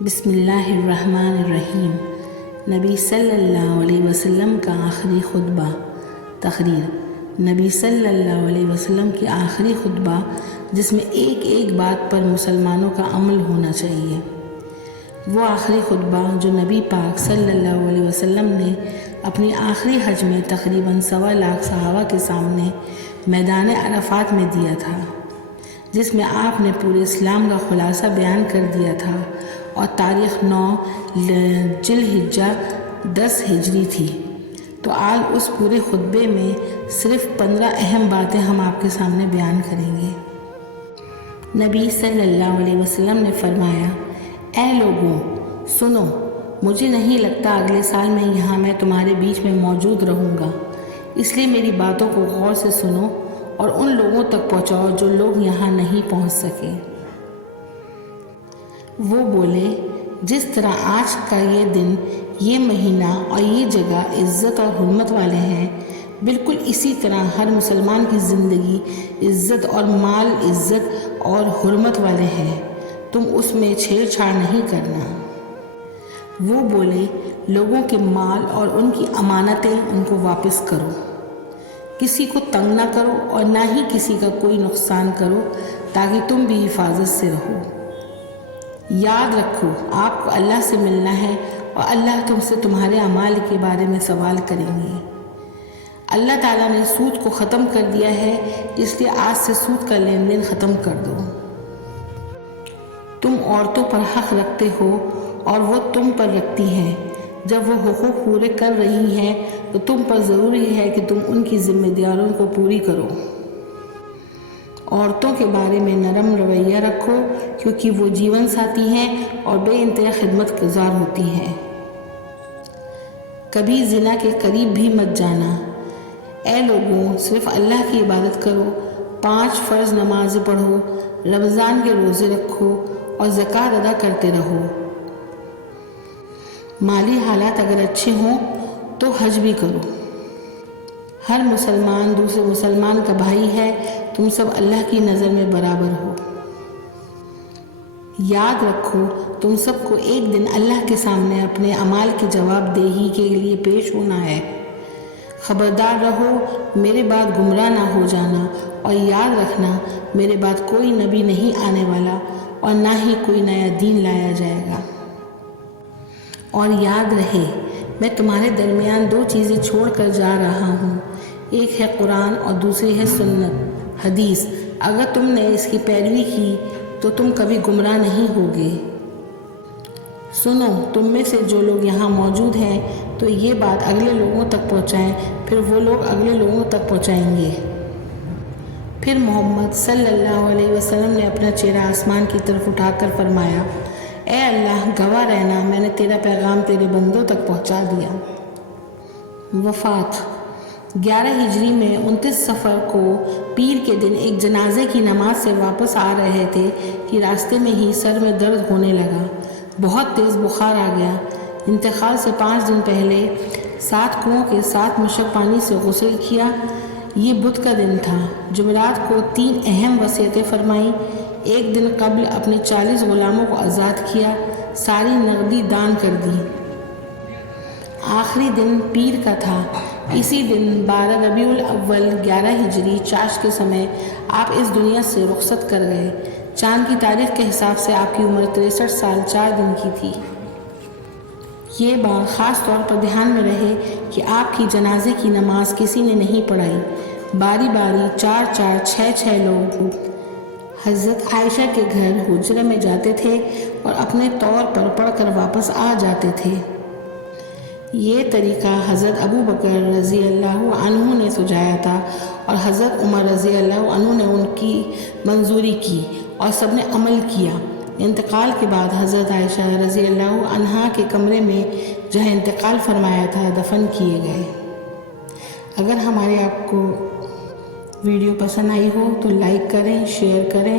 بسم اللہ الرحمن الرحیم۔ نبی صلی اللہ علیہ وسلم کا آخری خطبہ۔ تقریر۔ نبی صلی اللہ علیہ وسلم کی آخری خطبہ جس میں ایک ایک بات پر مسلمانوں کا عمل ہونا چاہیے۔ وہ آخری خطبہ جو نبی پاک صلی اللہ علیہ وسلم نے اپنی آخری حج میں تقریباً 1.25 لاکھ صحابہ کے سامنے میدان عرفات میں دیا تھا، جس میں آپ نے پورے اسلام کا خلاصہ بیان کر دیا تھا، اور تاریخ 9 ذی الحجہ 10 ہجری تھی۔ تو آج اس پورے خطبے میں صرف 15 اہم باتیں ہم آپ کے سامنے بیان کریں گے۔ نبی صلی اللہ علیہ وسلم نے فرمایا، اے لوگوں سنو، مجھے نہیں لگتا اگلے سال میں تمہارے بیچ میں موجود رہوں گا، اس لیے میری باتوں کو غور سے سنو اور ان لوگوں تک پہنچاؤ جو لوگ یہاں نہیں پہنچ سکے۔ وہ بولے، جس طرح آج کا یہ دن، یہ مہینہ اور یہ جگہ عزت اور حرمت والے ہیں، بالکل اسی طرح ہر مسلمان کی زندگی عزت اور مال عزت اور حرمت والے ہیں، تم اس میں چھیڑ چھاڑ نہیں کرنا۔ وہ بولے، لوگوں کے مال اور ان کی امانتیں ان کو واپس کرو، کسی کو تنگ نہ کرو اور نہ ہی کسی کا کوئی نقصان کرو، تاکہ تم بھی حفاظت سے رہو۔ یاد رکھو، آپ کو اللہ سے ملنا ہے اور اللہ تم سے تمہارے اعمال کے بارے میں سوال کریں گے۔ اللہ تعالیٰ نے سود کو ختم کر دیا ہے، اس لیے آج سے سود کا لین دین ختم کر دو۔ تم عورتوں پر حق رکھتے ہو اور وہ تم پر رکھتی ہیں، جب وہ حقوق پورے کر رہی ہیں تو تم پر ضروری ہے کہ تم ان کی ذمہ داریوں کو پوری کرو۔ عورتوں کے بارے میں نرم رویہ رکھو، کیونکہ وہ جیون ساتھی ہیں اور بے انتہا خدمت گزار ہوتی ہیں۔ کبھی زنا کے قریب بھی مت جانا۔ اے لوگوں، صرف اللہ کی عبادت کرو، 5 فرض نمازیں پڑھو، رمضان کے روزے رکھو اور زکوٰۃ ادا کرتے رہو۔ مالی حالات اگر اچھے ہوں تو حج بھی کرو۔ ہر مسلمان دوسرے مسلمان کا بھائی ہے، تم سب اللہ کی نظر میں برابر ہو۔ یاد رکھو، تم سب کو ایک دن اللہ کے سامنے اپنے اعمال کی جواب دہی کے لیے پیش ہونا ہے۔ خبردار رہو، میرے بعد گمراہ نہ ہو جانا، اور یاد رکھنا، میرے بعد کوئی نبی نہیں آنے والا اور نہ ہی کوئی نیا دین لایا جائے گا۔ اور یاد رہے، میں تمہارے درمیان 2 چیزیں چھوڑ کر جا رہا ہوں، ایک ہے قرآن اور دوسری ہے سنت، حدیث۔ اگر تم نے اس کی پیروی کی تو تم کبھی گمراہ نہیں ہوگے۔ سنو، تم میں سے جو لوگ یہاں موجود ہیں تو یہ بات اگلے لوگوں تک پہنچائیں، پھر وہ لوگ اگلے لوگوں تک پہنچائیں گے۔ پھر محمد صلی اللہ علیہ وسلم نے اپنا چہرہ آسمان کی طرف اٹھا کر فرمایا، اے اللہ، گواہ رہنا، میں نے تیرا پیغام تیرے بندوں تک پہنچا دیا۔ وفات۔ 11 ہجری میں 29 صفر کو پیر کے دن ایک جنازے کی نماز سے واپس آ رہے تھے کہ راستے میں ہی سر میں درد ہونے لگا، بہت تیز بخار آ گیا۔ انتقال سے 5 دن پہلے 7 کنوؤں کے 7 مشک پانی سے غسل کیا۔ یہ بدھ کا دن تھا۔ جمعرات کو 3 اہم وصیتیں فرمائیں۔ ایک دن قبل اپنے 40 غلاموں کو آزاد کیا، ساری نقدی دان کر دی۔ آخری دن پیر کا تھا۔ اسی دن 12 ربیع الاول 11 ہجری چاشت کے سمے آپ اس دنیا سے رخصت کر گئے۔ چاند کی تاریخ کے حساب سے آپ کی عمر 63 سال 4 دن کی تھی۔ یہ بات خاص طور پر دھیان میں رہے کہ آپ کی جنازے کی نماز کسی نے نہیں پڑھائی، باری باری 4 6 لوگ حضرت عائشہ کے گھر حجرہ میں جاتے تھے اور اپنے طور پر پڑھ کر واپس آ جاتے تھے۔ یہ طریقہ حضرت ابو بکر رضی اللہ عنہ نے سجایا تھا اور حضرت عمر رضی اللہ عنہ نے ان کی منظوری کی اور سب نے عمل کیا۔ انتقال کے بعد حضرت عائشہ رضی اللہ عنہا کے کمرے میں جہاں انتقال فرمایا تھا دفن کیے گئے۔ اگر ہمارے آپ کو ویڈیو پسند آئی ہو تو لائک کریں، شیئر کریں،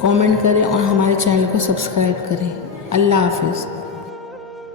کامنٹ کریں اور ہمارے چینل کو سبسکرائب کریں۔ اللہ حافظ۔